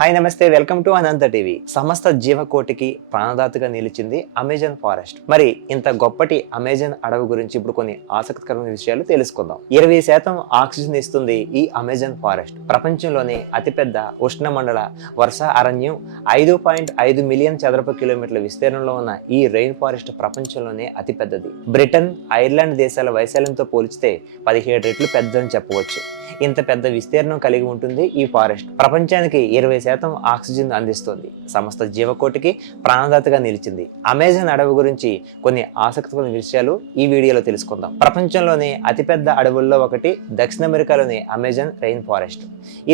Hi నమస్తే, welcome to Anantha TV. సమస్త జీవకోటికి ప్రాణదాతగా నిలిచింది అమెజాన్ ఫారెస్ట్. మరి ఇంత గొప్పటి అమెజాన్ అడవి గురించి ఇప్పుడు కొన్ని ఆసక్తికరమైన విషయాలు తెలుసుకుందాం. 20% ఆక్సిజన్ ఇస్తుంది ఈ అమెజాన్ ఫారెస్ట్. ప్రపంచంలోనే అతిపెద్ద ఉష్ణమండల వర్ష అరణ్యం. 5.5 మిలియన్ చదరపు కిలోమీటర్ల విస్తీర్ణంలో ఉన్న ఈ రెయిన్ ఫారెస్ట్ ప్రపంచంలోనే అతిపెద్దది. బ్రిటన్, ఐర్లాండ్ దేశాల వైశాల్యంతో పోల్చితే 17 రెట్లు పెద్దదని చెప్పవచ్చు. ఇంత పెద్ద విస్తీర్ణం కలిగి ఉంటుంది ఈ ఫారెస్ట్. ప్రపంచానికి 20% ఆక్సిజన్ అందిస్తుంది. సమస్త జీవకోటికి ప్రాణదాతగా నిలిచింది. అమెజాన్ అడవి గురించి కొన్ని ఆసక్తికరమైన విషయాలు ఈ వీడియోలో తెలుసుకుందాం. ప్రపంచంలోనే అతిపెద్ద అడవుల్లో ఒకటి దక్షిణ అమెరికాలోని అమెజాన్ రెయిన్ ఫారెస్ట్.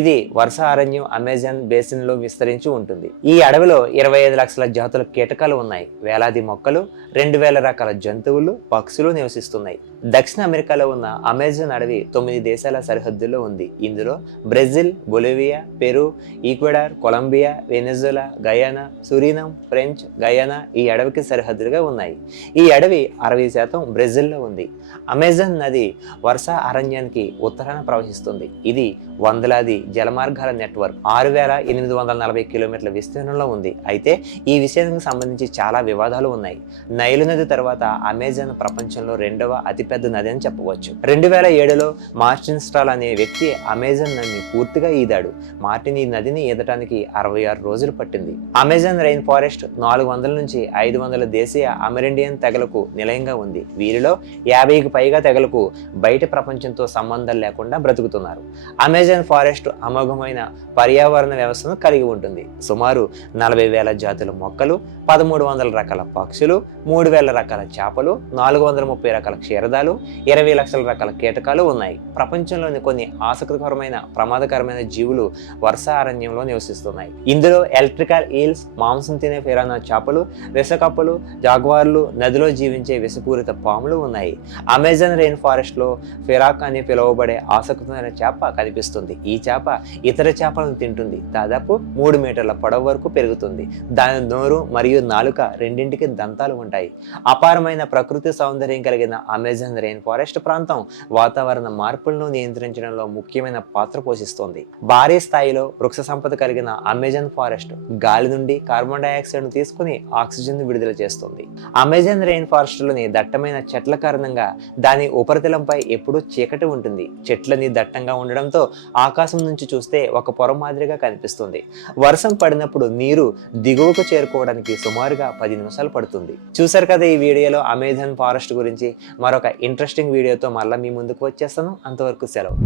ఇది వర్ష అరణ్యం అమెజాన్ బేసిన్ లో విస్తరించి ఉంటుంది. ఈ అడవిలో 25 లక్షల జాతుల కీటకాలు ఉన్నాయి. వేలాది మొక్కలు, 2000 రకాల జంతువులు, పక్షులు నివసిస్తున్నాయి. దక్షిణ అమెరికాలో ఉన్న అమెజాన్ అడవి 9 దేశాల సరిహద్దుల్లో ఉంది. ఇందులో Brazil, Bolivia, Peru, Ecuador, Colombia, Venezuela, Guyana, Suriname, French Guiana ఈ అడవికి సరిహద్దులుగా ఉన్నాయి. ఈ అడవి 60% బ్రెజిల్లో ఉంది. అమెజాన్ నది వర్ష అరణ్యానికి ఉత్తరాన ప్రవహిస్తుంది. ఇది వందలాది జలమార్గాల నెట్వర్క్. 6840 కిలోమీటర్ల విస్తీర్ణంలో ఉంది. అయితే ఈ విషయానికి సంబంధించి చాలా వివాదాలు ఉన్నాయి. నైలు నది తర్వాత అమెజాన్ ప్రపంచంలో 2వ అతిపెద్ద నది అని చెప్పవచ్చు. 2007లో మార్టిన్ స్ట్రాల్ అనే వ్యక్తి అమెజాన్ నదిని పూర్తిగా ఈదాడు. మార్టిన్ ఈ నదిని ఈదటానికి 66 రోజులు పట్టింది. అమెజాన్ రెయిన్ ఫారెస్ట్ 400 నుంచి 500 దేశీయ అమెరిండియన్ తెగలకు నిలయంగా ఉంది. వీరిలో 50కి పైగా తెగలకు బయట ప్రపంచంతో సంబంధం లేకుండా బ్రతుకుతున్నారు. అమెజాన్ ఫారెస్ట్ అమోఘమైన పర్యావరణ వ్యవస్థను కలిగి ఉంటుంది. సుమారు 40,000 జాతుల మొక్కలు, 1300 రకాల పక్షులు, 3000 రకాల చేపలు, 430 రకాల క్షీరదాలు, 20 లక్షల రకాల కీటకాలు ఉన్నాయి. ప్రపంచంలోని కొన్ని ఆసక్తికరమైన ప్రమాదకరమైన జీవులు వర్ష అరణ్యంలో నివసిస్తున్నాయి. ఇందులో ఎలక్ట్రికల్ ఈల్స్, మాంసం తినే ఫిరానా చేపలు, విషకప్పలు, జాగ్వార్లు, నదిలో జీవించే విషపూరిత పాములు ఉన్నాయి. అమెజాన్ రెయిన్ ఫారెస్ట్ లో ఫిరాక్ అని పిలువబడే ఆసక్తికరమైన చేప కనిపిస్తుంది. ఈ చేప ఇతర చేపలను తింటుంది. దాదాపు 3 మీటర్ల పొడవు వరకు పెరుగుతుంది. దాని నోరు మరియు నాలుక రెండింటికి దంతాలు ఉంటాయి. అపారమైన ప్రకృతి సౌందర్యం కలిగిన అమెజాన్ రెయిన్ ఫారెస్ట్ ప్రాంతం వాతావరణ మార్పులను నియంత్రించడంలో ముఖ్యమైన పాత్ర పోషిస్తుంది. భారీ స్థాయిలో వృక్ష సంపద కలిగిన అమెజాన్ ఫారెస్ట్ గాలి నుండి కార్బన్ డైఆక్సైడ్ ను తీసుకుని ఆక్సిజన్ విడుదల చేస్తుంది. అమెజాన్ రెయిన్ ఫారెస్ట్ లోని దట్టమైన చెట్ల కారణంగా దాని ఉపరితలంపై ఎప్పుడూ చీకటి ఉంటుంది. చెట్లని దట్టంగా ఉండడంతో ఆకాశం నుంచి చూస్తే ఒక పొర మాదిరిగా కనిపిస్తుంది. వర్షం పడినప్పుడు నీరు దిగువకు చేరుకోవడానికి సుమారుగా 10 నిమిషాలు పడుతుంది. చూసారు కదా ఈ వీడియోలో అమెజాన్ ఫారెస్ట్ గురించి. మరొక ఇంట్రెస్టింగ్ వీడియోతో మళ్ళీ మీ ముందుకు వచ్చేస్తాను. అంతవరకు సెలవు.